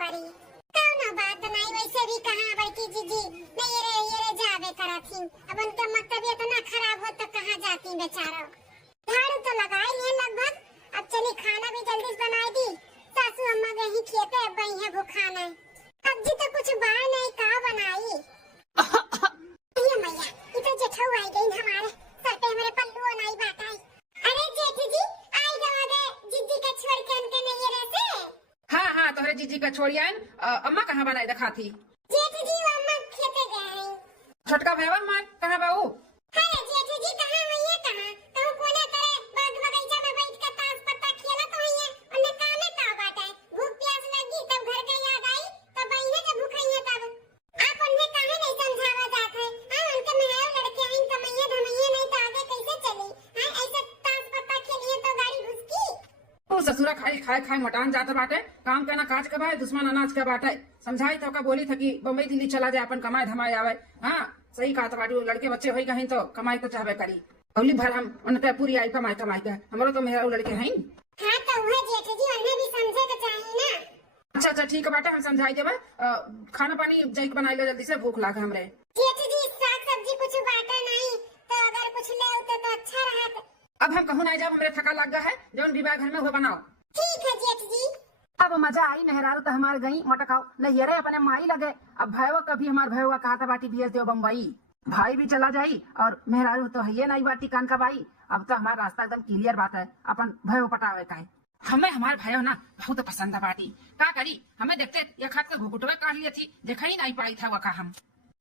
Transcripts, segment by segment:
पड़ी। कौनो बात नहीं, वैसे भी कहाँ बड़की जीजी नहीं ये जावे करा थी। अब उनका तबीयत इतना खराब हो तो कहाँ जाती बेचारा। झाड़ू तो लगाई लिए लगभग, अब चली खाना भी जल्दी से बनाई दी। सासू अम्मा गई खेते, अब गई है भूखाना। सब्जी तो कुछ बाहर नहीं, का बनाई ये मैया, ये तो जेठू आई गई हमारे सर पे, हमारे पल्लू नहीं बात आई। अरे जेठ जी आई जाओगे जीजी का छोड़ के उनके नहीं रहते। हाँ हाँ तोहरे जीजी का छोड़िया। अम्मा कहाँ बनाई देखा थी? जेठ जी वो अम्मा खेते गए हैं। छोटका भैया हमार कहाँ बाऊ? अरे जेठ जी कहाँ है, ये कहाँ कहूँ कोने तेरे बाग बगीचा में बैठ के ताश पत्ता खेला तो है, उन्हें कामे का बात है। भूख प्यास लगी तब घर का याद आई, तब बहिने जब भूख है तब आप उन्हें काहे नहीं समझावा जात है। हां उनके मेहरारू लड़के हैं, कमैया धमैया नहीं तो आगे कैसे चली। हां ऐसे ताश पत्ता खेलिए तो गाड़ी घुसकी। तू ससुरा खाई खाए खाए मटान जाता बाटे। काम करना काज का बाटे, दुश्मन अनाज का बाटे। समझाई तो का बोली था कि बम्बई दिल्ली चला जाए, अपन कमाए धमाए आवे। हाँ सही कहा बाटी, लड़के बच्चे होई कहीं तो कमाई तो चाहबे करी। अवली भर हम उनके पूरी आई कमाई कमाई का, हमारो तो मेहरारू लड़के हैं। हां तो वह जेठ जी उन्हें भी समझे तो चाहिए ना। अच्छा ठीक है बाटे, हम समझाई देबे। खाना पानी जाई बनाई लो जल्दी से, भूख लागे हमरे। जेठ जी साग सब्जी कुछ बाटा नहीं तो अगर कुछ ले उते तो अच्छा रहत। अब हम कहूँ नहीं जाब, हमरे थका लग गया है। जौन भी घर में वो बनाओ। ठीक है जेठ जी। अब मजा आई, मेहरारू तो हमारे गई मोटकाओ नहीं रे अपने माई लगे। अब भैया कभी हमारे भैया कहा था बाटी भेज दो बम्बई, भाई भी चला जाई और मेहरारू तो है ये नहीं बाटी कान का भाई। अब तो हमारा रास्ता एकदम क्लियर बात है, अपन भैया पटावे का है। हमें हमारे भैया ना बहुत पसंद है बाटी। का करी, हमें देखते ये खाद के घुघुटवे काट लिए थी, देखा ही नहीं पाई था वका। हम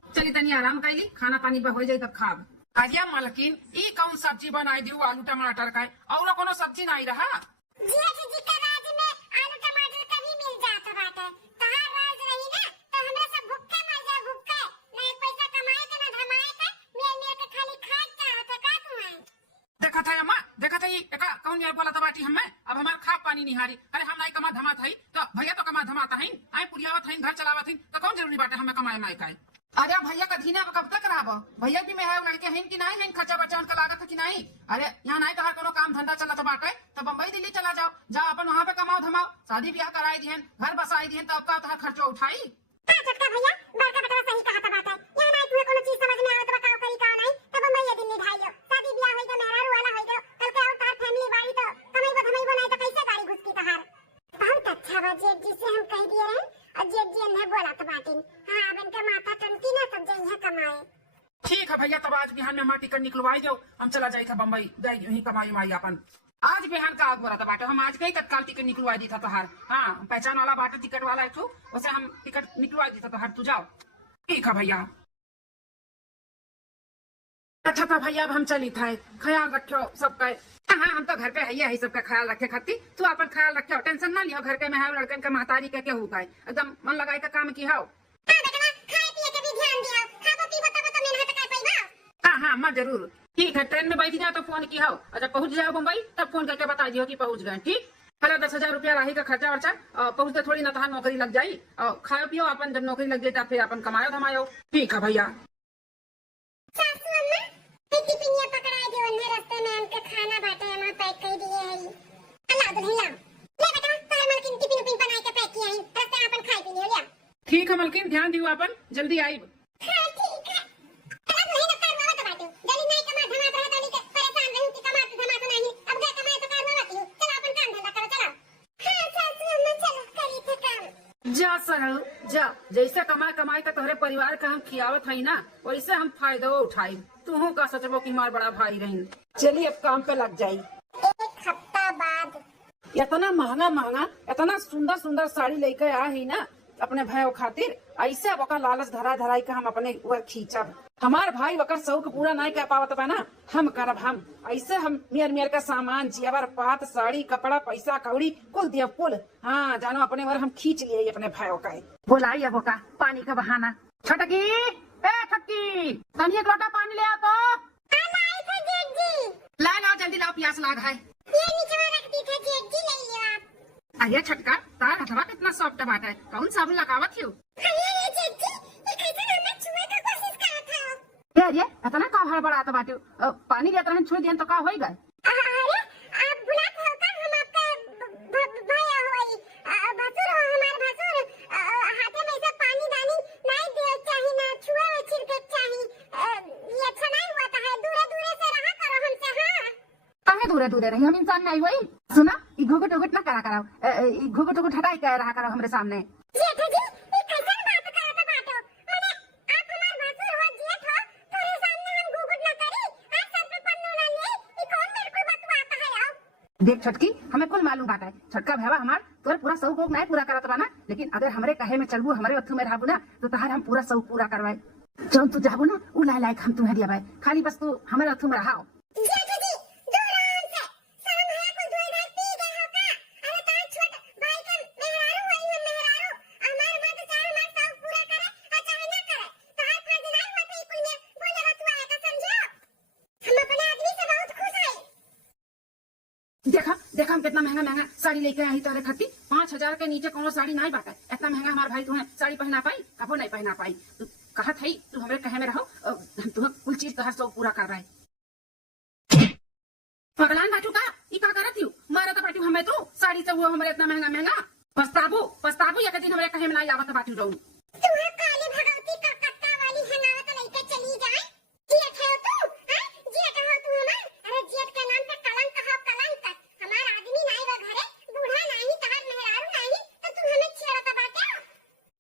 चली तनी आराम कैली, खाना पानी हो जाये तब खाब। आजिया मालकिन ई कौन सब्जी बनाई दी? आलू टमाटर का और कोनो सब्जी नहीं रहा। जेठ जी का राज में आलू टमाटर कभी मिल जाता बाटे। कहाँ राज रही ना तो हमरा सब भूखे मर जा भूखे। ना एक पैसा कमाए के ना धमाए के, मेल के खाली खाए चाहत का तुम्हें। देखा था अम्मा, देखा था ये कौन यार बोला था बाटी हमें। अब हमारा खा पानी निहारी। अरे हम नहीं कमा धमा था तो भैया तो कमा धमाता है, आई पुरियावत है, घर चलावत है, तो कौन जरूरी बाटे हमें कमाए नहीं का। अरे भैया का धीना कब तक रहा? भैया भी मेहरारू लड़के हैं कि नहीं है, खर्चा बच्चा उनका लागत है कि नहीं। अरे यहाँ नहीं तो कोनो काम धंधा चला तो बाटे तो बम्बई दिल्ली चला जाओ, जाओ अपन वहाँ पे कमाओ धमाओ, शादी ब्याह कराई दिहन, घर बसाई दिहन, तो आपका तो खर्चा उठाई। हां छोटका भैया बड़का बेटा सही कहा था बात है। यहाँ नहीं तुम्हें कोनो चीज समझ में आवत बताओ करी का नहीं तो बम्बई या दिल्ली ढाई लो। शादी ब्याह होई तो मेहरारू वाला होई गयो, कल के और तार फैमिली बाड़ी तो कमाई नहीं तो कैसे गाड़ी घुसकी तहार। बहुत अच्छा बा जेठ जी से हम कह दिए रहे और जेठ जी ने बोला तो बाटी। हां अब इनके माता टंकी ना तब जाइए कमाए। ठीक है भैया, तब आज बिहान में माटी कर निकलवाई जाओ, हम चला जाए था बम्बई, जाए यही कमाई उमाई अपन। आज बिहान का आग बोला था बाटे, हम आज कहीं तत्काल टिकट निकलवा दी था तोहार। हाँ पहचान वाला बाटे टिकट वाला है तू, उसे हम टिकट निकलवा दी था तोहार, तू जाओ। ठीक है भैया। अच्छा था भैया, अब हम चली था, ख्याल रखो सबका। हाँ हम तो घर पे है सबका ख्याल रखे खाती, तू अपन ख्याल रखे, टेंशन ना लियो। घर के में है लड़कन के महतारी के केहू का एकदम मन लगाए का काम की हो। हाँ मैं जरूर। ठीक है, ट्रेन में बैठ जाओ तो फोन की हो, अच्छा पहुंच जाओ बम्बई तब फोन करके बता दियो कि पहुंच गए। ठीक है, 10,000 रुपया राही का खर्चा वर्चा, पहुंचते थोड़ी ना तहार नौकरी लग जाये, और खाओ पियो अपन, जब नौकरी लग जाये फिर अपन कमायो धमायो। ठीक है भैया। ठीक है मलकिन, ध्यान दियो अपन, जल्दी आई। जा सरल जा, जैसे कमाए कमाए का तोहरे परिवार का हम खियावत है ना, वैसे हम फायदा उठाई। तू का सचबो की मार बड़ा भाई रही। चलिए अब काम पे लग जाये। एक हफ्ता बाद इतना महंगा महंगा इतना सुंदर सुंदर साड़ी लेकर आ ही ना अपने भाई खातिर, ऐसे वका लालच धरा धराई का हम अपने ऊपर खींचब। हमार भाई वकर शौक पूरा नहीं कर पावत बा ना, हम करब। हम ऐसे हम मेर का सामान जेवर पात साड़ी कपड़ा पैसा कौड़ी कुल दिया कुल। हाँ जानो अपने वर हम खींच लिए अपने भाई का। बोलाई अब का पानी का बहाना। छटकी ए छटकी, तनी एक लोटा पानी ले आओ तो। लाओ जल्दी लाओ, प्यास लाग है। अरे छटका तार हथवा कितना सॉफ्ट बात है, कौन साबुन लगावत हो? अरे इतना का हड़बड़ात बाटे, पानी लेता है छुई देन तो का होई गए। दूरे दूरे रही, हम इंसान नहीं हुई। सुना, ई घुघुट उघुट ना करा कराओ, ई घुघुट उघुट हटाई कह रहा करो हमरे सामने। जेठा जी ये कैसन बात करत बाटो? माने आप हमार भसुर हो, जेठ हो, तोरे सामने हम घुघुट ना करी, आ सर पे पन्नू ना ले, ई कौन बिल्कुल बतवाता है आओ? देख छोटकी, हमें कुल मालूम बात है, छोटका भैया हमार तोर पूरा शौक नहीं पूरा करत बाना, लेकिन अगर हमरे कहे में चलबू, हमरे अथु में रहबू ना, तो तहार हम पूरा शौक पूरा करवाए। जौन तू जाबू ना उ लायक हम तुम्हें दिया, खाली बस तू हमरे अथु में रहाओ। जेठा जी दूर से शर्म है कुछ धोई धाई पी गए हो का? अरे तार छोट भाई का मेहरारू होई हम मेहरारू, हमार मत चाहे हमार शौक पूरा करे और चाहे ना करे, तार फर्ज नहीं होते ई कुल में बोले बतवाए का, समझो? हम अपने आदमी से बहुत खुश है। देखा देखा हम कितना महंगा महंगा साड़ी लेके आई तारे खातिर, 5,000 के नीचे कोनो साड़ी नहीं बाटा, इतना महंगा हमार भाई तुम्हें साड़ी पहना पाई, कबो नहीं पहना पाई। तू कहा थई तू हमरे कहे में रहो, हम तुम्हें कुल चीज तोहर शौक पूरा कर रहे। पगलान बाटू का ई का करत हूँ, मारा तो बाटू हमें तू साड़ी से वो हमरे इतना महंगा महंगा, पछताबू पछताबू एक दिन हमरे कहे में नहीं आवत बाटू रहू। तुम्हारे काली भगवती का कत्ता वाली हनावत लेके चली जाए। जेठ है तू, हैं? जेठ हो तू हमार? अरे जेठ के नाम पे कलंक हो, कलंक। हमार आदमी नहीं वो घरे, बूढ़ा नहीं, तहार मेहरारू नहीं, तो तू हमें छेड़त बाटे?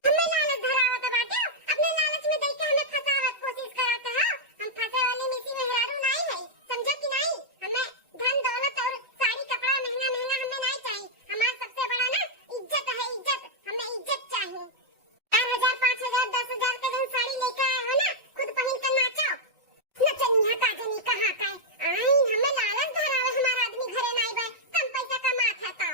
हमें लालच धरावत बाटे? अपने लालच में देके हमें फंसावत कोशिश करत हो? हम फंसे वाले मिसी मेहरारू नहीं है, समझो कि नहीं? हमें धन दौलत और साड़ी कपड़ा महंगा महंगा हमें नहीं चाहिए, हमार सबसे बड़ा ना इज्जत है, इज्जत। हमें इज्जत चाहिए। 4,000 5,000 10,000 के दिन साड़ी लेकर आए हो ना, खुद पहन कर नाचो। नचनिया काजनी कहाँ का है? आई हमें लालच धरावे, हमारा आदमी घरे नहीं बे, कम पैसा कमात है तो।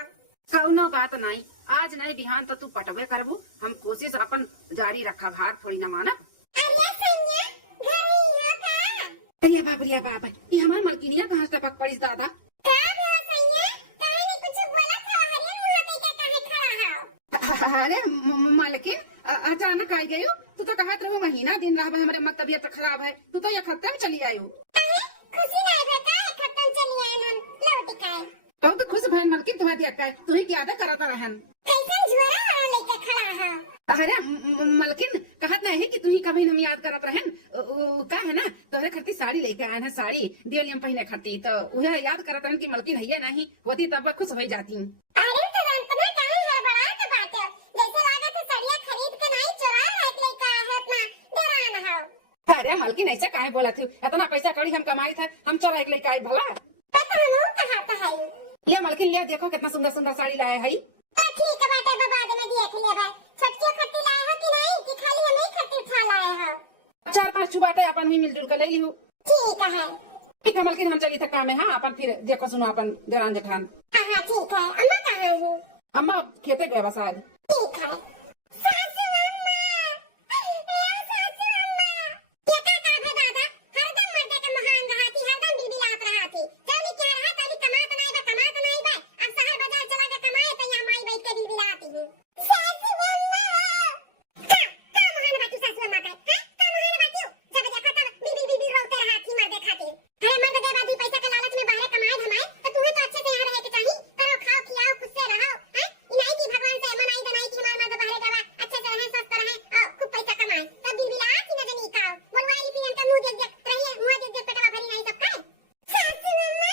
कौनो बात नहीं, आज नहीं बिहान तो तू पटवे करबू, हम कोशिश अपन जारी रखा, भार थोड़ी न माना। अरे सैया घरे यहाँ का? अरे बाप ये हमार मलकिनिया कहाँ से टपक पड़ी दादा। का भो सैया? काहे नहीं कुछ बोलत हो? हरियर मुँह देके काहे खड़ा हो? अरे मालकिन अचानक आई गई हो, तू तो कहत रहो महीना दिन रहा हमारे अम्मा तबीयत खराब है, तू तो एक हफ्ते में चली आई हो। अरे खुशी नहीं बेटा, एक खत्म चली आए हम लौट के। तो खुश बहन मलकिन तुम्हें दिया है, तू ही क्या करता रहन। कैसन झोरा वाला लेके खड़ा हो? अरे मलकिन कहत नहीं है कि तू ही कभी हम याद करत रहन, का है ना तोहरे खातिर साड़ी लेके आए हैं, साड़ी दिवाली में पहने खातिर, तो उहे याद करत रहन कि मलकिन है नहीं होती तब खुश हो जाती। अरे तुरंत में काहे हड़बड़ा के बात है? जैसे लागत है सड़िया खरीद के नहीं चुरा लेके आए है, अपना डराना हो। अरे मलकिन ऐसे काहे बोला थी, इतना पैसा कड़ी हम कमाई थे, हम चोरा के लेके आई भला। पता नहीं कहाँ है। ले मलकिन ले देखो कितना सुंदर सुंदर साड़ी लाए है। ठीक है बेटा, बाद में देख ले भाई। छटके खट्टी लाए हो कि नहीं, कि खाली हम ही खट्टी उठा लाए हो? 4-5 छुबाटे अपन ही मिलजुल कर ले ली हूँ। ठीक है। ठीक है मलकिन, हम चली थे काम में, हाँ अपन फिर देखो सुनो अपन देरान जेठान। हाँ ठीक है। अम्मा कहाँ है? अम्मा खेते गए बस आज। ठीक है। सासू अम्मा, ए सासू अम्मा, ये का काम है दादा? हरदम मर्दे के महान रहती, हरदम बिलबिलात रहती। जानी क्या रहा तभी कमात नहीं बे, अब शहर बाजार चला के कमाए तो यहाँ माई बैठ के बिलबिलाती है। सासू अम्मा का महान बातू सासू अम्मा का, हैं? का महान बातू? जब देखो तब बिल रोते रहती मर्दे खातिर। अरे मर्द दे बादी पैसा के लालच में बाहर कमाए धमाए, तो तुम्हें तो अच्छे से यहाँ रहे के चाहिए। करो खाओ खिलाओ खुद से रहो, हैं? इनाई की भगवान से मनाई दनाई की हमारा मर्द बाहर जावा, अच्छे से रहे, स्वस्थ रहे और खूब पैसा कमाए, तब बिलबिला की न जनी का बोलवाई फिर इनका मुंह देख देख रहिए, मुंह देख देख पेटवा भरी नहीं सब का। सासू अम्मा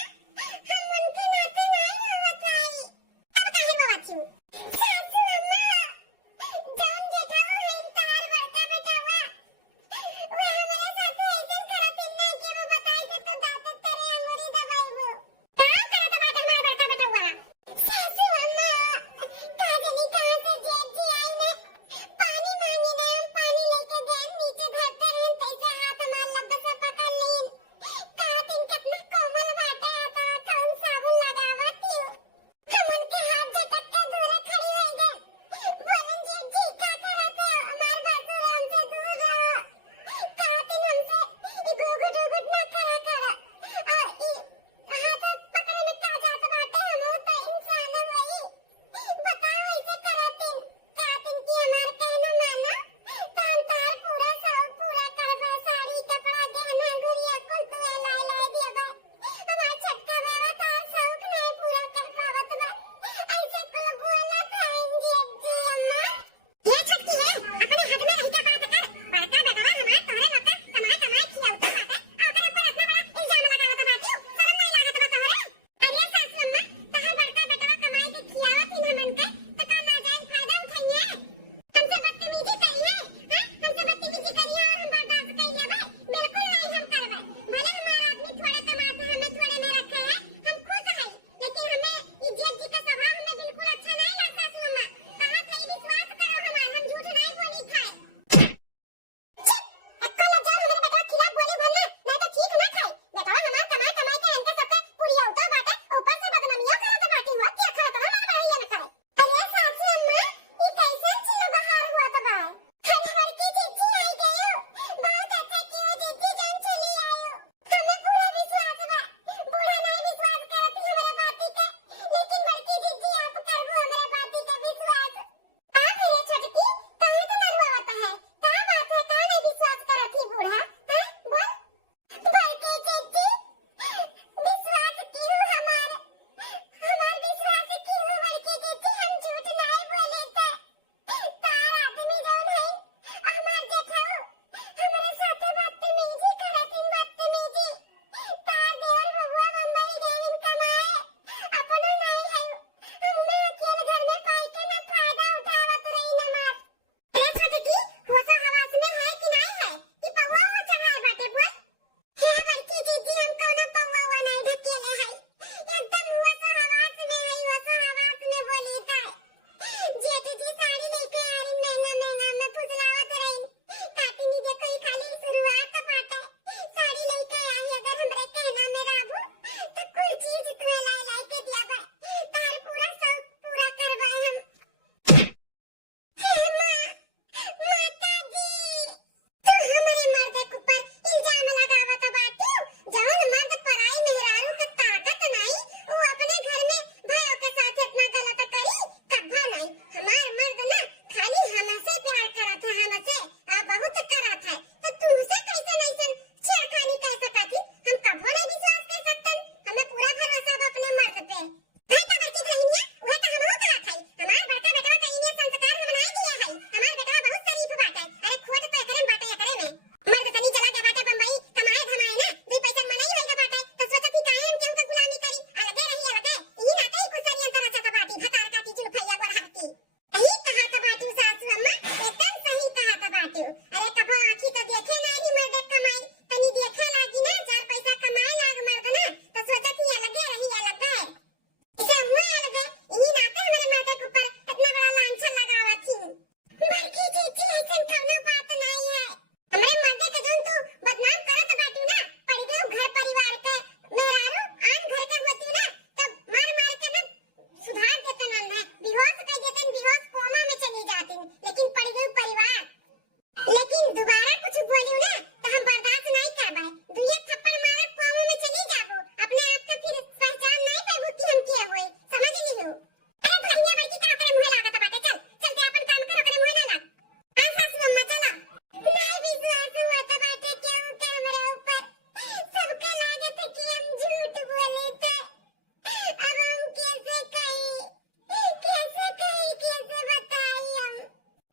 हम उनके नाते नहीं होत आई, अब काहे बोलत छी? सासू अम्मा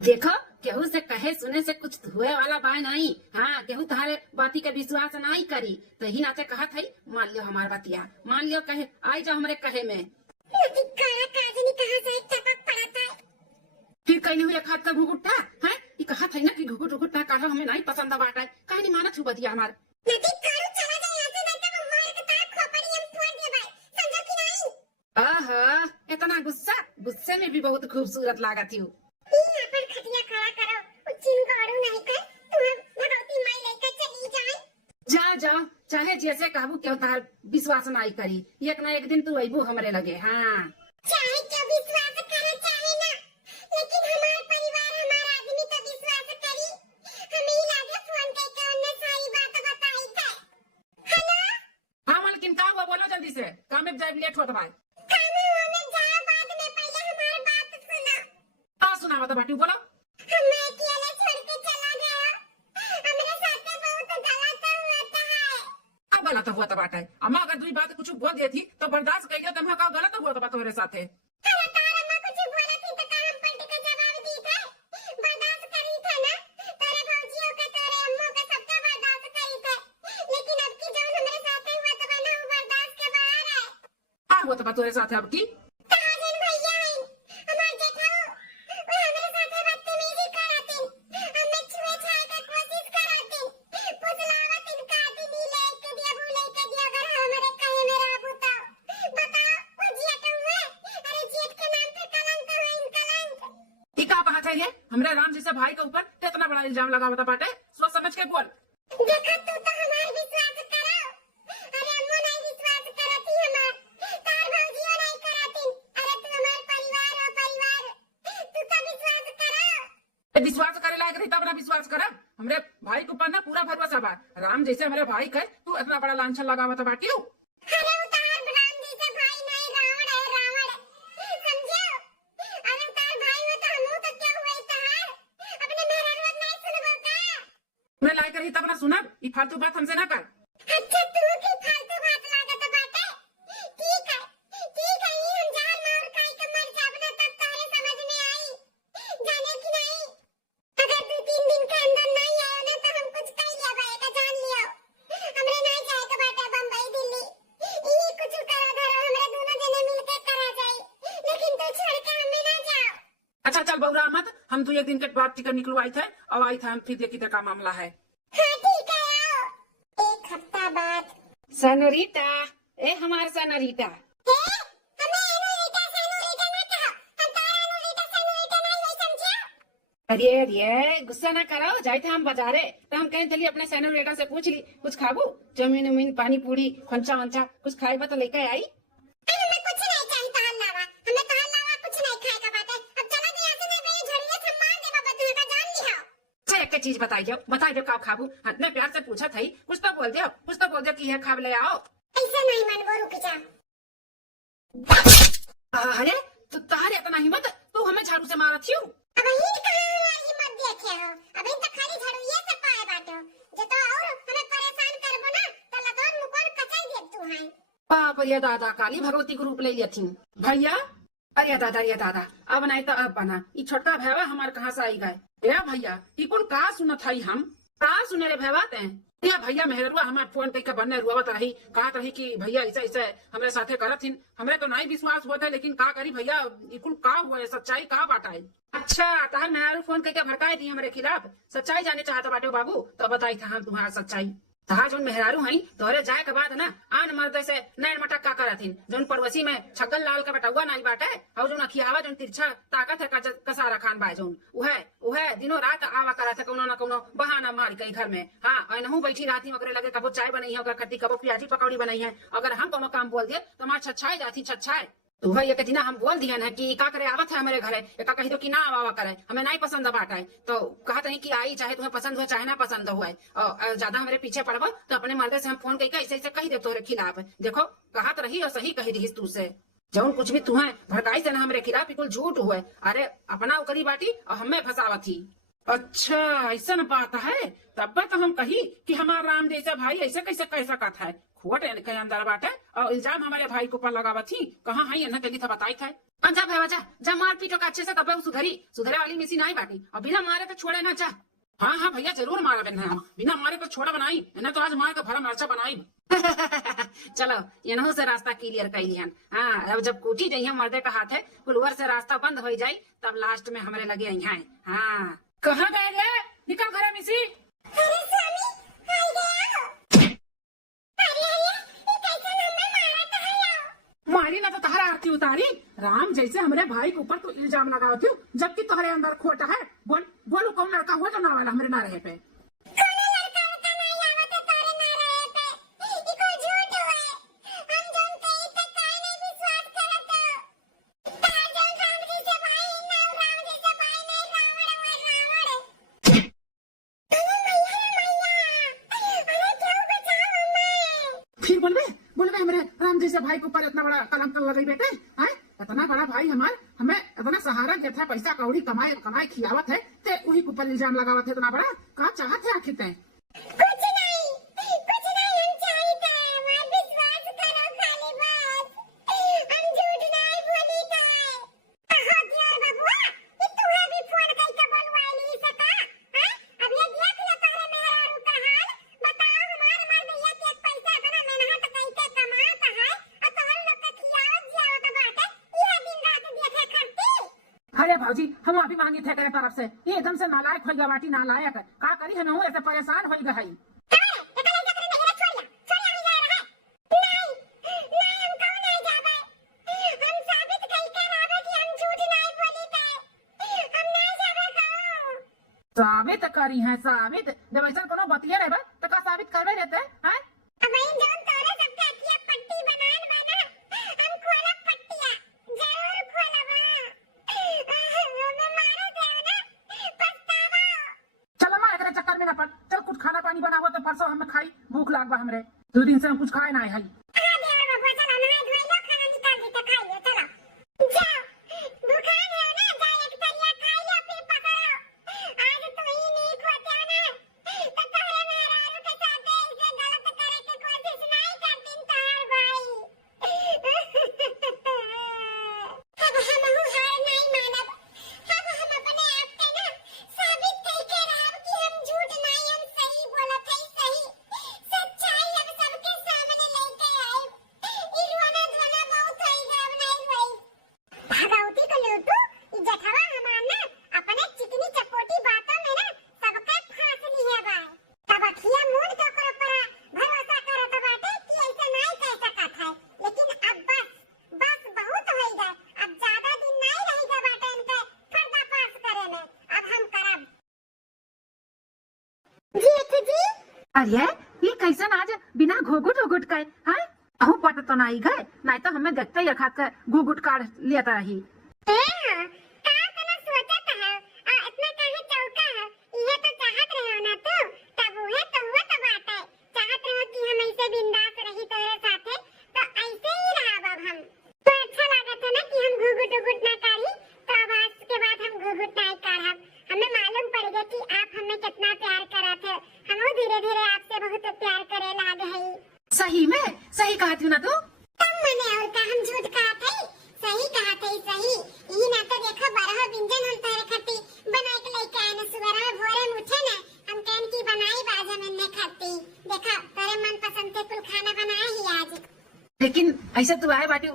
देखो केहू से कहे सुने से कुछ हुए वाला बाय नहीं। हाँ केहू तुम्हारे बाती का विश्वास नहीं करी तो ही नाते कहा था मान लियो हमार बतिया, मान लियो कहे आई जाओ हमारे कहे में। नदी काला काजनी कहाँ से टपक पड़ता है। फिर कहली हुई एक हाथ का घुघुट्टा है, ये कहा था ना कि घुघुट्टा काढ़ा हमें नहीं पसंद बाटा है, कहे नहीं माना छू बतिया हमार। नदी कारू चला जाए यहाँ से, नहीं तो मार के तार खोपड़ी हम फोड़ दे भाई, समझो कि नहीं। आहा इतना गुस्सा, गुस्से में भी बहुत खूबसूरत लागत थी। यहाँ पर खटिया खड़ा करो, उच्चिन गाड़ू नहीं कर, तुम भगवती माई लेकर चली जाए। जा जाओ चाहे जैसे कहबू क्यों तार विश्वास नहीं करी, एक ना एक दिन तू अबू हमरे लगे। हाँ चाहे क्यों विश्वास करे चाहे ना, लेकिन हमारा परिवार हमारा आदमी तो विश्वास करी। हमें ही लागे फोन करके उन्हें सारी बात बताई थे। हेलो हाँ मालकिन का हुआ बोलो जल्दी से, काम में जाए लेट होता भाई। कामे हमें जाओ, बाद में पहले हमारी बात सुनो। हाँ सुना बता बाटी बोलो। हमें अकेले छोड़ के चला गया, हमारे साथ बहुत गलत होता है। अब गलत हुआ तो बात है, अम्मा अगर दूसरी बात कुछ बोल दी थी तो बर्दाश्त कर गया, तुम्हें का गलत हुआ तो बात तुम्हारे साथ है। अरे तारा माँ कुछ बोला थी तो काम पलट के जवाब दी थे, बर्दाश्त करी थे ना, तेरे भौजियों का तेरे अम्मों का सबका बर्दाश्त करी थे, लेकिन अब की जो हमारे साथ हुआ तो बना वो बर्दाश्त के बाहर है। हाँ हुआ तो बात तुम्हारे साथ है अब की। ताजन भैया हैं, हमारे जेठाऊ, वो हमारे साथ बदतमीजी कराते, हमें छुए छाए का कोशिश कराते, पुतलावत इनका दीदी लेके दिया वो लेके दिया, अगर हमारे कहे मेरा अबू तो बताओ वो जेठ हुए, अरे जेठ के नाम पे कलंक हुए, इन कलंक। ये का कहा था ये हमरे राम जैसे भाई के ऊपर कितना बड़ा इल्जाम लगा बता बाटे, सोच समझ के बोल। देखो तू तो हमारे विश्वास करो, अरे अम्मू नहीं विश्वास करती हमार, तार भौजियो नहीं करती, अरे तू हमार परिवार हो परिवार, तू तो विश्वास करो। विश्वास करे लायक रही तब ना विश्वास कर, हमरे भाई के ऊपर ना पूरा भरोसा बा, राम जैसे हमारे भाई के तू इतना बड़ा लांछन लगा बता बाटी। अरे उतार राम जैसे भाई नहीं, रावण है रावण, समझो। अरे उतार भाई हो तो हमहू तो क्या हुए तहार, अपने मेरा रोज नहीं सुनबो का। मैं लायक रही तब ना सुनब, ये फालतू बात हमसे ना कर। अच्छा तू की फालतू बात लागत बाटे, ठीक है ये हम जान मार खाई के मर जाब ना तब तोरे समझ में आई, जाने की नहीं। अगर 2-3 दिन के अंदर नहीं आयो ना तो हम कुछ कर लिया भाई का, जान लियो। हमरे नहीं जाए के बाटे बम्बई दिल्ली, यही कुछ करा धरो, हमरे दोनों जने मिलके करा जाए, लेकिन तू छोड़ के हमें ना जाओ। अच्छा चल बउरा मत, हम तू एक दिन के बाद टिकट निकलवाई थे और आई था हम फिर देखी का मामला है। हाँ ठीक है आओ, 1 हफ्ता बाद। सनरीटा ए हमार सनरीटा, हमें एनोरीटा सनोरीटा ना कहो, हम तारा एनोरीटा सनोरीटा नहीं वही समझियो। अरे अरे गुस्सा ना करो, जाए थे हम बाजारे तो हम कहीं चलिए अपने सनरीटा से पूछ ली कुछ खाबू, जमीन उमीन पानी पूरी खंचा वंचा कुछ खाए तो लेके आई। हमें कुछ नहीं चाहिए तार लावा, हमें तार लावा कुछ नहीं खाए का बात है, अब चला गया से नहीं भाई झड़िया से मार दे बाबा, तुम्हें का जान लिया। अच्छा एक चीज बताई दो का खाबू, इतने प्यार से पूछा था कुछ तो बोल दियो कि यह खाब ले आओ। ऐसा नहीं मनबो, रुक जा। अरे तो तारे इतना हिम्मत, तू हमें झाड़ू से मारा थी। अब ही कहां हमारी हिम्मत देखे हो, अब इन तक खाली झाड़ू ये से पाए बाटो, जे तो और हमें परेशान करबो ना तो लगन मुकोन कचई दे तू है। बाप रे दादा, काली भगवती के रूप ले लिया थी भैया। अरे दादा अब नहीं तो अब बना, ये छोटका भैया हमारे कहाँ से आई गए। ए भैया ये कौन का सुनत है, हम का सुने रे भैया ये भैया मेहरुआ हमारे फोन पे बनने रुआवत रही, कहत रही कि भैया ऐसे हमारे साथे करत हिन, हमरे तो नहीं विश्वास हुआ था, लेकिन का करी भैया इकुल का हुआ है, सच्चाई का बाटा है। अच्छा तार मेहरु फोन करके भड़काए दी हमारे खिलाफ, सच्चाई जाने चाहता बाटे बाबू तो बताई था हम तुम्हारा सच्चाई। तहार जोन मेहरारू हई तोहरे जाए के बाद ना आन मर्द से नैन मटक का करथिन, जोन पड़ोसी में छगल लाल का बटुआ नहीं बाटे और जोन अखियावा जोन तिरछा ताकत है कसारा खान बा जोन उहे दिनों रात आवा करत है कोनो न कोनो बहाना मार के घर में। हाँ अनहू बैठी राती मकरे लगे कबो चाय बनाई है, खट्टी कबो प्याजी पकौड़ी बनाई है, अगर हम कोनो काम बोल दिए तो हमारे छछाए जाती छछाए। तो वही एक दिना हम बोल दिया ना कि का करे आवत है हमारे घरे, का कही दो कि ना आवा करे, हमें नहीं पसंद बाटा है, तो कहत नहीं कि आई चाहे तुम्हें पसंद हो चाहे ना पसंद हो, और ज्यादा हमारे पीछे पड़बो तो अपने मर्दे से हम फोन करके ऐसे ऐसे कही दे तोरे खिलाफ। देखो कहत रही और सही कही रही तू से, जौन कुछ भी तुम्हें भड़काई से ना हमारे खिलाफ बिल्कुल झूठ हुए, अरे अपना उकरी बाटी और हमें फंसावत थी। अच्छा ऐसा न बात है, तब तो हम कही कि हमारा राम जैसा भाई ऐसे कैसे कह सकता है, खोट के अंदर बाटे और इल्जाम हमारे भाई के ऊपर लगावत थी, कहाँ है ना चली था बताई था। जा भैया जा जा, मार पीटो का अच्छे से, तब सुधरी, सुधरे वाली मिसी नहीं बाटी, और बिना मारे तो छोड़े ना। जा हाँ हाँ भैया जरूर मारा बिना, बिना मारे तो छोड़ा बनाई, इन्हें तो आज मार के भरा मरचा बनाई। चलो इन्हों से रास्ता क्लियर कर लिहन। हाँ अब जब कूटी जइया मर्दे का हाथ है, कुलवर से रास्ता बंद हो जाये, तब लास्ट में हमारे लगे यहाँ। हाँ कहाँ गए रे, निकल घरे मिसी। अरे स्वामी आ गया। अरे ये कैसे हमें मारा तो है। मारी ना तो तहरा आरती उतारी, राम जैसे हमारे भाई के ऊपर तो इल्जाम लगाओ थी, जबकि तुम्हारे अंदर खोटा है। बोल बोल कौन लड़का हुआ जो ना वाला हमारे ना रहे पे। फिर बोलबे हमारे राम जैसे भाई के ऊपर इतना बड़ा कलंक लगे बेटे है। इतना बड़ा भाई हमें इतना सहारा देता है, पैसा कौड़ी कमाए कमाए खिलावत है, ते वही के ऊपर इल्जाम लगावत है। इतना बड़ा का चाहत है आखिर तय। कुछ नहीं हम चाहते हैं, मत विश्वास करो खाली बस, हम झूठ नहीं बोली था। हो गया बबुआ, ये तुम्हें भी फोन करके बोलवाई सका है। अब ये देख लो तारे मेहरारू का हाल, बताओ हमारे मर्द एक एक पैसा इतना मेहनत करके कमाता है, और तुम लोग का खियावत जियावत बाटे ये दिन रात देखे करती। अरे भाजी हम अभी मांगी थे तेरे तरफ से, ये एकदम से नालायक हो गया बाटी, नालायक का करी है नहु ऐसे परेशान हो गई। साबित करी है, साबित जब ऐसा कोनो बतिया रहे तो का साबित करवे रहते हैं। अब इन जोन तोरे सबके अखिया पट्टी बनान बना, हम खोला पट्टिया जरूर खोलबा, हमें मारे दे ना पछतावा। चलो मां एकरे चक्कर में ना पड़, चल कुछ खाना पानी बना हुआ तो परसों हमें खाई, भूख लाग बा हमरे, 2 दिन से हम कुछ खाए ना है। अरे ये कैसे आज बिना घोघुट उघुट के है, अहू पट तो नहीं गए, नहीं तो हमें देखते ही रखा के घुघुट काट लेता रही। सही में सही कहा थी ना तू, तब मैंने और का हम झूठ कहा थे, सही कहा थे सही। यही ना तो देखो 12 व्यंजन हम तारे खाती बना के लेके आए ना, सुबह भोरे में उठे ना हम कहन की बनाई बाजा में ने खाती, देखा तेरे मन पसंद के कुल खाना बनाया ही आज। लेकिन ऐसे तू आए बाटी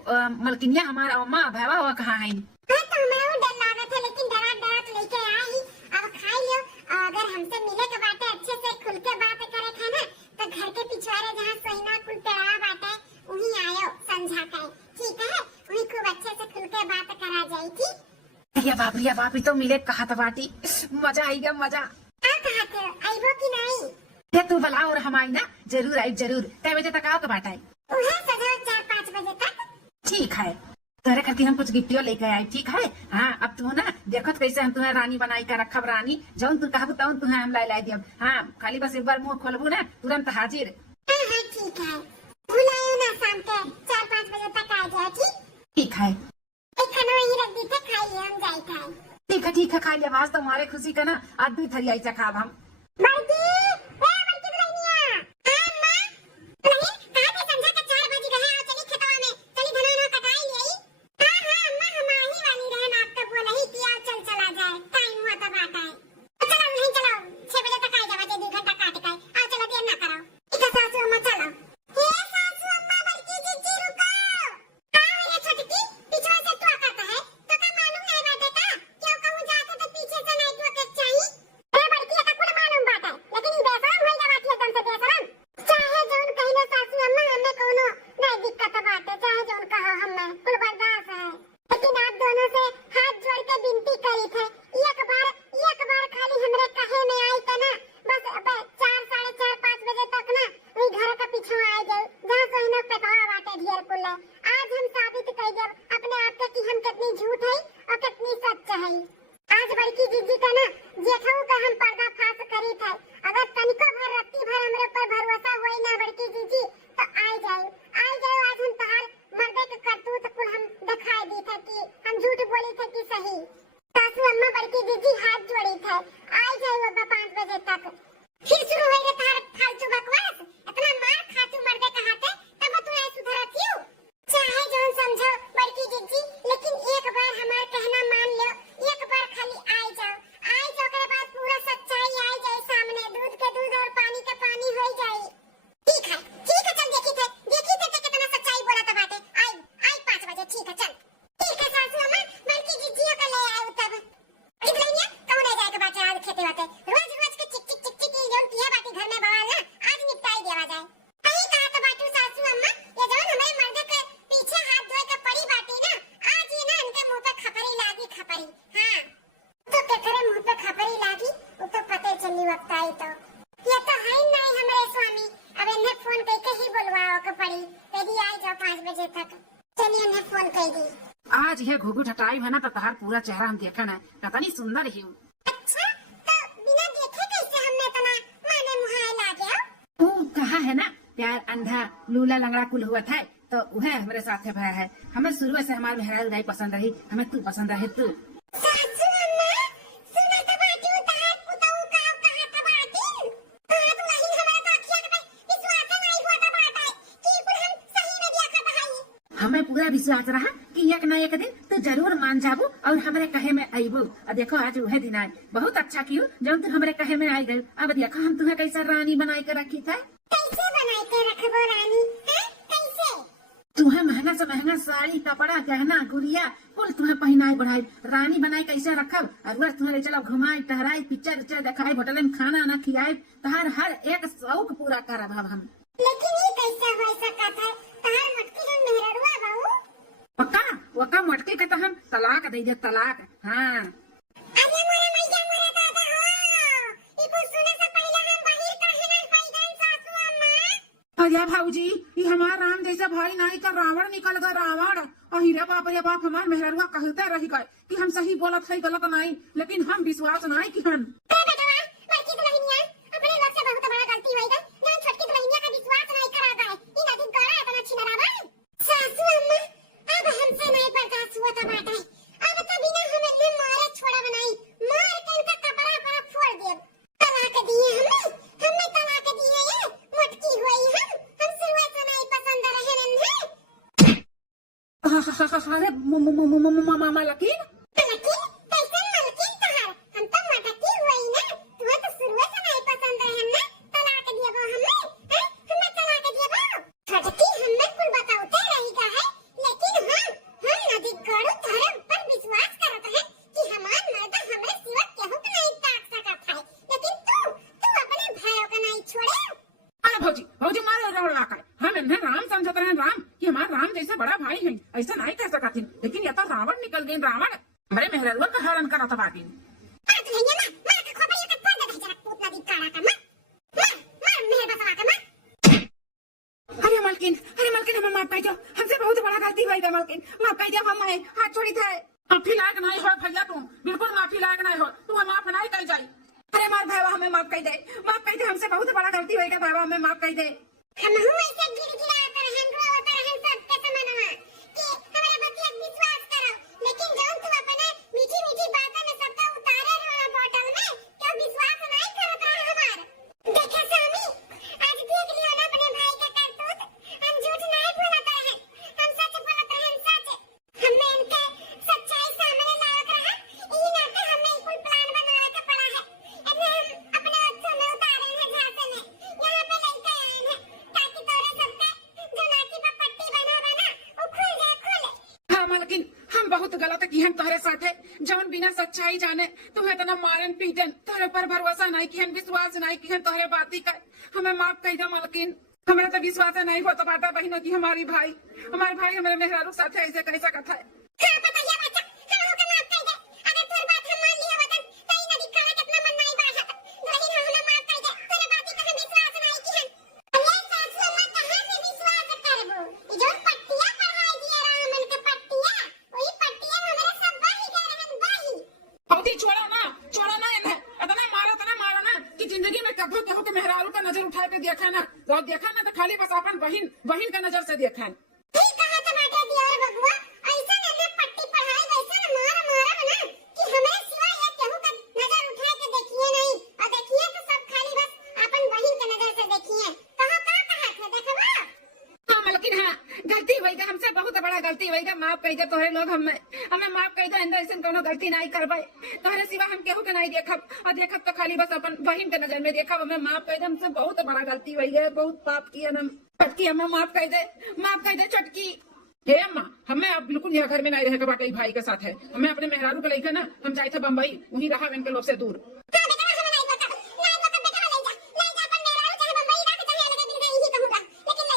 मलकिनिया हमारा अम्मा भैया हुआ कहाँ है। हाँ तो हमें डर लगा था, लेकिन डरा डरा लेके आई, अब खा लियो। अगर हमसे मिले के बाटे अच्छे से खुल के बात करे था ना, तो घर के पिछवाड़े जहाँ सोइना कुल पेड़ा बाटे वहीं आयो समझा के, ठीक है वहीं खूब अच्छे से खुल के बात करा जाई थी। या बाप तो मिले कहा था बाटी, मजा आई गया मजा। आ कहा थे आइबो की नहीं, ये तू बुला और हम आई ना, जरूर आई जरूर। कै बजे तक आओ के बाटा उन्हें सजा 4-5 बजे तक। ठीक है, तेरे खातिर हम कुछ गिफ्टियो लेके आए, ठीक है। हाँ अब तू ना देखो कैसे हम तुम्हें रानी बनाई कर रखब, रानी जौन तू कहब तौन तुम्हें हम लाई दियब। हाँ खाली बस एक बार मुंह खोलबू ना तुरंत हाजिर। हाँ ठीक है, बुलाओ ना शाम के 4-5 बजे तक आ जाओ। ठीक है, एक खाना वहीं रख दी थे, खाइए हम जाए खाए। ठीक है खा लिया, आज तो हमारे खुशी का ना आदमी थरी आई खाब हम। बड़की दुल्हनिया, हाँ माँ नहीं कहा थे समझा के 4 बजे गए, आओ चली खेतवा में, चली धनवा कटाई ले आई। हाँ अम्मा हम आ बड़की जीजी का ना जेठऊ का हम पर्दा फाश करी थे। अगर तनिको भर रत्ती भर हमरे ऊपर भरोसा होई ना बड़की जीजी तो आई जाए आज हम तहार मर्दे के करतूत कुल हम दिखाई दी थे कि हम झूठ बोली थे कि सही। सासू अम्मा बड़की जीजी हाथ जोड़ी थे, आई जाए बाबा 5 बजे तक। फिर शुरू हो गया तार फालतू बकवास, इतना मार खातू मर्दे का हाथे तब तू ऐ सुधरती हो। चाहे जोन समझो बड़की जीजी, लेकिन एक बार हमार कहना मान लो, एक बार खाली आई जाओ के बाद पूरा सच्चाई आई जाए सामने, दूध के दूध और पानी के पानी हो जाए। ठीक है चल देखी थे कितना सच्चाई बोला था बातें। आई 5 बजे ठीक है चल। ठीक है सासू अम्मा बड़की जीजी को ले आए तब कितना ने कौन आ जाएगा बातें आज खेते बातें रोज के चिक जोन किया बाटी घर में बवाल ना आज निपटाई देवा जाए। सही कहा तो बाटू सासू अम्मा, ये जोन हमारे मर्द के पीछे हाथ धोए के पड़ी बाटी ना, आज ये ना इनके मुंह पे खपरी लागी खपरी। हां तो के करे मुंह पे खपरी लागी वो तो पते चली वक्त आई तो ये तो है नहीं हमारे स्वामी। अब इन्हें फोन करके ही बुलवाओ के पड़ी, यदि आई जाओ 5 बजे तक। चलिए इन्हें फोन कर दी। आज ये घुघुट हटाई है ना तो तहार पूरा चेहरा हम देखा ना, कितनी सुंदर ही। अच्छा तो बिना देखे कैसे हमने तना माने मुहाय ला गया। तू कहा है ना प्यार अंधा लूला लंगड़ा कुल हुआ था, तो वह हमारे साथ भया है। हमें शुरू से हमारे मेहरारू नहीं पसंद रही, हमें तू पसंद रहे तू। सासू अम्मा सुना तो बाटी उतार पुताऊ का कहा था बाटी तो नहीं हमारा तो अखियां के विश्वास नहीं हुआ था बात है कि कुल हम सही में देखा भाई। हमें पूरा विश्वास रहा कि एक न एक दिन तू जरूर मान जाबू और हमारे कहे में आईबू। और देखो आज वह दिन आए, बहुत अच्छा कियो जब तू हमारे कहे में आई गई। अब देखो हम तुम्हें कैसा रानी बनाई के रखी था। कैसे बनाई के रखबो रानी है कैसे? तुम्हें महंगा से महंगा साड़ी कपड़ा गहना गुड़िया कुल तुम्हें पहनाई बढ़ाई रानी बनाई कैसे रखब। और वह तुम्हें चलो घुमाई टहराई पिक्चर उच्चर दिखाई होटल में खाना ना खियाई, तहार हर एक शौक पूरा करब हम। लेकिन ये कैसे हो सका था? तहार मटकी जो मेहररुआ बाऊ वक्का मटके के तो हम तलाक दे दे तलाक। हाँ अरे मोरे मैया मोरे दादा हो, ई कुछ सुने से पहले हम बाहर काहे ना पैदल सासू अम्मा। अरे भाऊजी ये हमारा राम जैसा भाई नहीं तो रावण निकल गया रावण। और हीरे बाप रे बाप हमारे मेहररुआ कहते रही गए कि हम सही बोलत है गलत नहीं, लेकिन हम विश्वास नहीं की हम। अरे मामा लकीन भौजी मारे हम इन्हें राम समझते रहे राम कि हमारा राम जैसा बड़ा भाई है, ऐसा नहीं कर सकती। लेकिन ये तो रावण निकल गई रावण हमारे मेहररुआ का हरण करा था बाकी। अरे मलकिन हमें माफ कर दो, हमसे बहुत बड़ा गलती हुई है मलकिन, माफ कर दो। हम हाथ छोड़ी था माफी लायक नहीं हो भैया, तुम बिल्कुल माफी लायक नहीं हो, तुम्हें माफ नहीं कर जाये। अरे मार भाई हमें माफ कर दे, हमसे बहुत बड़ा गलती हुई है भाई हमें माफ कर दे। हम ऐसे गिड़गिड़ाते रहन रोते रहन सबके समनवा कि हमारे बतिया विश्वास करो, लेकिन जौन तू अपने मीठी मीठी बातों में सबका उतारे रहा बोतल में तो विश्वास नहीं करत रहा हमार। देखे स्वामी आज देख लियो ना अपने भाई का करतूत, हम झूठ नहीं बोलत रहन, हम सच बोलत रहन सच। हमें इनके सच्चाई सामने लायक रहा, ई नाते हमें कोई प्लान बनावे के पड़ा है। इन्हें हम अपने बच्चों में उतारे हैं झांसे में, यहाँ पे लेके आए हैं ताकि तोरे सबके जो नाकी पे पट्टी बना बना वो खुल जाए। हाँ मलकिन हम बहुत गलत की हम तोहरे साथे जौन बिना सच्चाई जाने तुम्हें इतना मारन पीटन, तोहरे पर भरोसा नहीं की विश्वास नहीं की तोहरे बाती का, हमें माफ कर दो मलकिन। हमारा तो विश्वास नहीं हो तो बाटा बहनों की हमारे भाई हमारे मेहरारू साथे ऐसे कैसा कथा है। हाँ बताइए बच्चा, हम होके माफ कर दे, अगर तोर बात हम मान लिया वतन तो ई नदी काला कितना मन नहीं बाढ़त, लेकिन हमें माफ कर दे, तोरे बाती का हम विश्वास नहीं की हम। अरे सासू अम्मा कहां से विश्वास करबो, ई जो पट्टिया पढ़ाई दिया रामन के पट्टिया, वही पट्टिया हमारे सब बाही गए रहन बाही। पौधी छोड़ो ना जिंदगी में कभी केहू के मेहरारू का नजर उठा के देखा ना, तो देखा ना तो खाली बस अपन बहन बहन का नजर से देखा। ठीक कहा तो बाटे दियोर बबुआ, ऐसा ने पट्टी पढ़ाई वैसा न मार मारब ना कि हमें सिवाय एक केहू का नजर उठा के देखिए नहीं, और देखिए तो सब खाली बस अपन बहन के नजर से देखिए। कहो का कहा थे देखबा। हाँ मलकिन हाँ, गलती हुई गा हमसे, बहुत बड़ा गलती हुई गा। माफ कह दे तोहरे लोग, हमें माफ कह दे। अंदर ऐसा कोनो गलती नहीं करबे, तोहरे सिवा हम केहू के नहीं देखब, और देखब तो खाली बस अपन बहन के नजर में देखब। हमें माफ कह दे, हमसे बहुत बड़ा गलती हुई है, बहुत पाप किया हम। चटकी हमें माफ कह दे चटकी। हे अम्मा, हमें अब बिल्कुल यह घर में नहीं रहेगा बाटे भाई के साथ है। हमें अपने मेहरारू को लेकर ना हम जाए थे बम्बई, वहीं रहा इनके लोग से दूर। हां बेटा हमें नहीं बता बेटा ले जा अपन मेहरारू चाहे बम्बई रख चाहे लगे दिन यही कहूंगा, लेकिन ले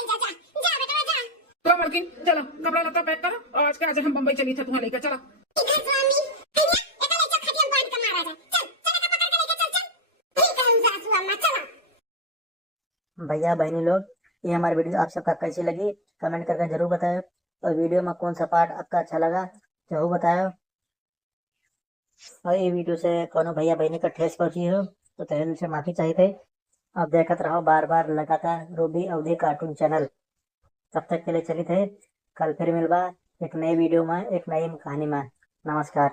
जा बेटा जा। तो मलकिन चलो कपड़ा लत्ता पैक करो, और आज के आज हम बम्बई चली थे तुम्हें लेकर। चलो ठीक है स्वामी, कन्या एक ले जा खटिया बांध के मारा जाए। चल चल का पकड़ के लेके चल। ठीक है सासू अम्मा चलो। भैया बहनी लोग, ये हमारी वीडियो आप सबका कैसी लगी कमेंट करके जरूर बताएं, और वीडियो में कौन सा पार्ट आपका अच्छा लगा जरूर बताएं। और ये वीडियो से कोनो भैया बहनी का ठेस पहुंची हो तो तहे दिल से माफी चाहिए। अब देखते रहो बार बार लगातार रूबी अवधि कार्टून चैनल। तब तक के लिए चलिए थे, कल फिर मिलबा एक नई वीडियो में एक नई कहानी में। नमस्कार।